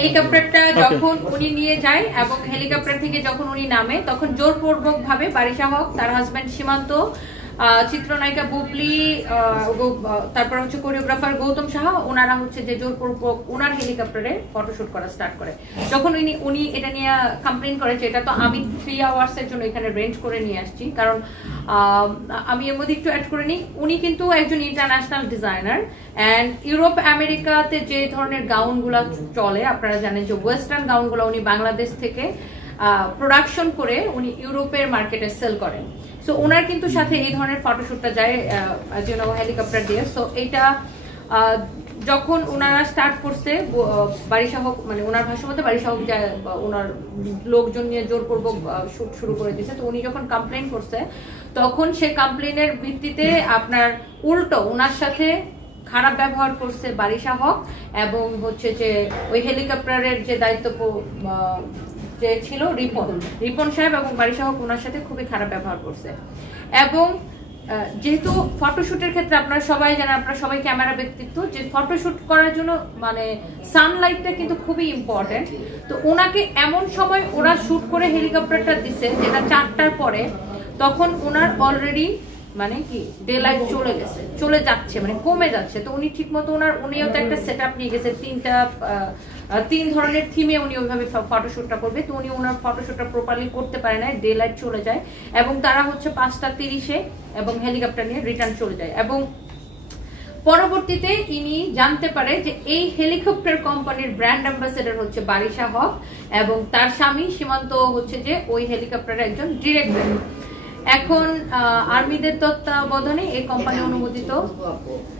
হেলিকপ্টারটা যখন উনি নিয়ে যায় এবং হেলিকপ্টার থেকে যখন উনি নামে তখন জোরপূর্বক ভাবে বারিশা হক, তার হাজবেন্ড সীমান্ত, চিত্রনায়িকা বুবলি, তারপর হচ্ছে কোরিওগ্রাফার গৌতম সাহা, ওনারা হচ্ছে যে জোরপূর্বক ওনার হেলিকপ্টারে ফটোশুট করা স্টার্ট করে। যখন উনি এটা নিয়ে কমপ্লেন করে যে এটা তো আমি 3 আওয়ার্সের জন্য এখানে রেন্ট করে নিয়ে আসছি, কারণ আমি এর মধ্যে একটু অ্যাড করে নিই, উনি কিন্তু একজন ইন্টারন্যাশনাল ডিজাইনার অ্যান্ড ইউরোপ আমেরিকাতে যে ধরনের গাউনগুলো চলে আপনারা জানেন যে ওয়েস্টার্ন গাউনগুলো উনি বাংলাদেশ থেকে প্রোডাকশন করে উনি ইউরোপের মার্কেটে সেল করেন। সো ওনার কিন্তু সাথে এই ধরনের ফটোশুটটা যায় হেলিকপ্টার দিয়ে। সো এইটা যখন ওনারা স্টার্ট করছে বারিশা হক, মানে ওনার ভাষার মধ্যে বারিশা হক যায় ওনার লোকজন নিয়ে জোরপূর্বক শুট শুরু করে দিয়েছে। তো উনি যখন কমপ্লেন করছে তখন সে কমপ্লেনের ভিত্তিতে আপনার উল্টো ওনার সাথে খারাপ ব্যবহার করছে বারিশা হক এবং হচ্ছে যে ওই হেলিকপ্টারের যে দায়িত্ব যে ছিল রিপন সাহেব এবং বারিশা হক ওনার সাথে খুবই খারাপ ব্যবহার করছে। এবং যেহেতু ফটোশুটের ক্ষেত্রে আপনারা সবাই জানেন, আপনারা সবাই ক্যামেরা ব্যক্তিত্ব, যে ফটোশুট করার জন্য মানে সানলাইটটা কিন্তু খুবই ইম্পর্টেন্ট। তো ওনাকে এমন সময় ওরা শুট করে হেলিকপ্টারটা দিছে যেটা 4টার পরে, তখন ওনার অলরেডি মানে কি ডে লাইট চলে যাচ্ছে, মানে কমে যাচ্ছে। তো উনি ঠিক মতো উনিও তো একটা সেট আপ নিয়ে গেছে, 3 ধরনের থিমে উনি ওইভাবে ফটোশুটটা করবে। তো উনি ওনার ফটোশুটটা প্রপারলি করতে পারে না, ডে লাইট চলে যায় এবং তারা হচ্ছে 5:30 এবং হেলিকপ্টার নিয়ে রিটার্ন চলে যায়। এবং পরবর্তীতে ইনি জানতে পারে যে এই হেলিকপ্টার কোম্পানির ব্র্যান্ড অ্যাম্বাসেডর হচ্ছে বারিশা হক এবং তার স্বামী সীমান্ত হচ্ছে যে ওই হেলিকপ্টারের একজন ডিরেক্টর। এখন আর্মিদের তত্ত্বাবধানে এই কোম্পানি অনুমোদিত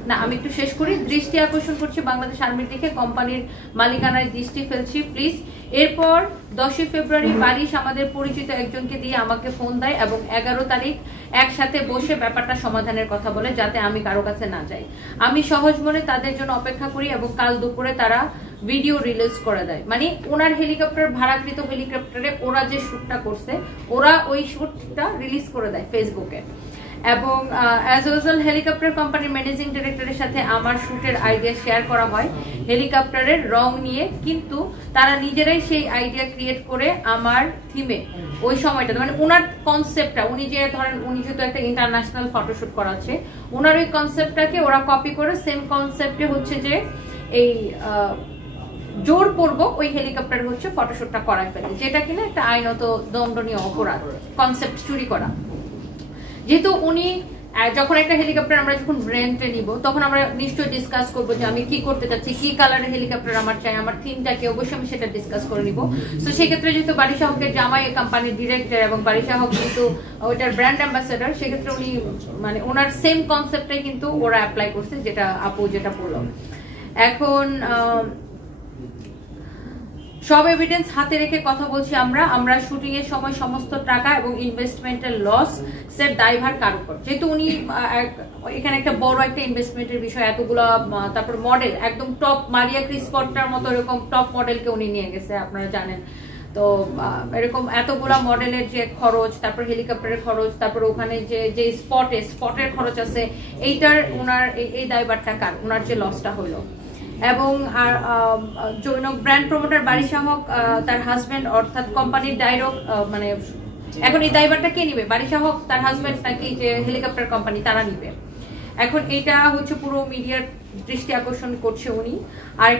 না। আমি একটু শেষ করি। দৃষ্টি আকর্ষণ করছি বাংলাদেশ আর্মির দিকে, কোম্পানির মালিকানায় দৃষ্টি ফেলছি প্লিজ। এরপর 10 ফেব্রুয়ারি বারিশ আমাদের পরিচিত একজনকে দিয়ে আমাকে ফোন দেয় এবং 11 তারিখ একসাথে বসে ব্যাপারটা সমাধানের কথা বলে, যাতে আমি কারো কাছে না যাই। আমি সহজ মনে তাদের জন্য অপেক্ষা করি এবং কাল দুপুরে তারা ভিডিও রিলিজ করে দেয়। মানে ওনার হেলিকপ্টার ভাড়াকৃত হেলিকপ্টারে ওরা যে শুটটা করছে ওরা ওই শুটটা রিলিজ করে দেয় ফেসবুকে। এবং অ্যাজ ইউজুয়াল হেলিকপ্টার কোম্পানির ম্যানেজিং ডিরেক্টরের সাথে আমার শুটের আইডিয়া শেয়ার করা হয় হেলিকপ্টারের রং নিয়ে, কিন্তু তারা নিজেরাই সেই আইডিয়া ক্রিয়েট করে আমার থিমে ওই সময়টা, মানে ওনার কনসেপ্টটা, উনি যে ধরেন উনি যেহেতু একটা ইন্টারন্যাশনাল ফটোশুট করাচ্ছে, ওনার ওই কনসেপ্টটাকে ওরা কপি করে সেম কনসেপ্টে হচ্ছে যে এই জোরপূর্বক ওই হেলিকপ্টার হচ্ছে ফটোশুটটা করায় ফেলে, যেটা কিনা একটা আইনত দণ্ডনীয় অপরাধ, কনসেপ্ট চুরি করা। যেহেতু উনি যখন একটা হেলিকপ্টার আমরা যখন রেন্টে নিব তখন আমরা নিশ্চয়ই ডিসকাস করবো যে আমি কি করতে চাচ্ছি, কি কালারের হেলিকপ্টার আমার চাই, আমার থিমটা কি, অবশ্যই আমি সেটা ডিসকাস করে নিব। তো সেক্ষেত্রে যেহেতু বারিশা হকের জামাই কোম্পানির ডিরেক্টর এবং বারিশা হক কিন্তু ওইটার ব্র্যান্ড অ্যাম্বাসেডর, সেক্ষেত্রে উনি মানে ওনার সেম কনসেপ্টটাই কিন্তু ওরা অ্যাপ্লাই করছে, যেটা আপু যেটা বলল। এখন সব এভিডেন্স হাতে রেখে কথা বলছি আমরা শুটিং এর সময় সমস্ত টাকা এবং ইনভেস্টমেন্টের লস এর দায়ভার কার উপর, যেহেতু উনি এখানে একটা বড় একটা ইনভেস্টমেন্টের বিষয়, এতগুলা তারপর মডেল একদম টপ মারিয়া ক্রিস স্পটটার মতো এরকম টপ মডেলকে উনি নিয়ে গেছে আপনারা জানেন। তো এরকম এতগুলা মডেলের যে খরচ, তারপর হেলিকপ্টারের খরচ, তারপর ওখানে যে স্পটের খরচ আছে, এইটার ওনার এই দায়ভারটা কার, ওনার যে লসটা হলো। এবং আর জৈনক ব্র্যান্ড প্রমোটার বারিশা হক তার হাজবেন্ড অর্থাৎ কোম্পানির ডাইরেক্ট মানে এখন এই দায়ভারটা কে নিবে, বারিশা হক তার হাজবেন্ড নাকি যে হেলিকপ্টার কোম্পানি তারা নিবে? এখন এটা হচ্ছে পুরো মিডিয়ার দৃষ্টি আকর্ষণ করছে উনি। আর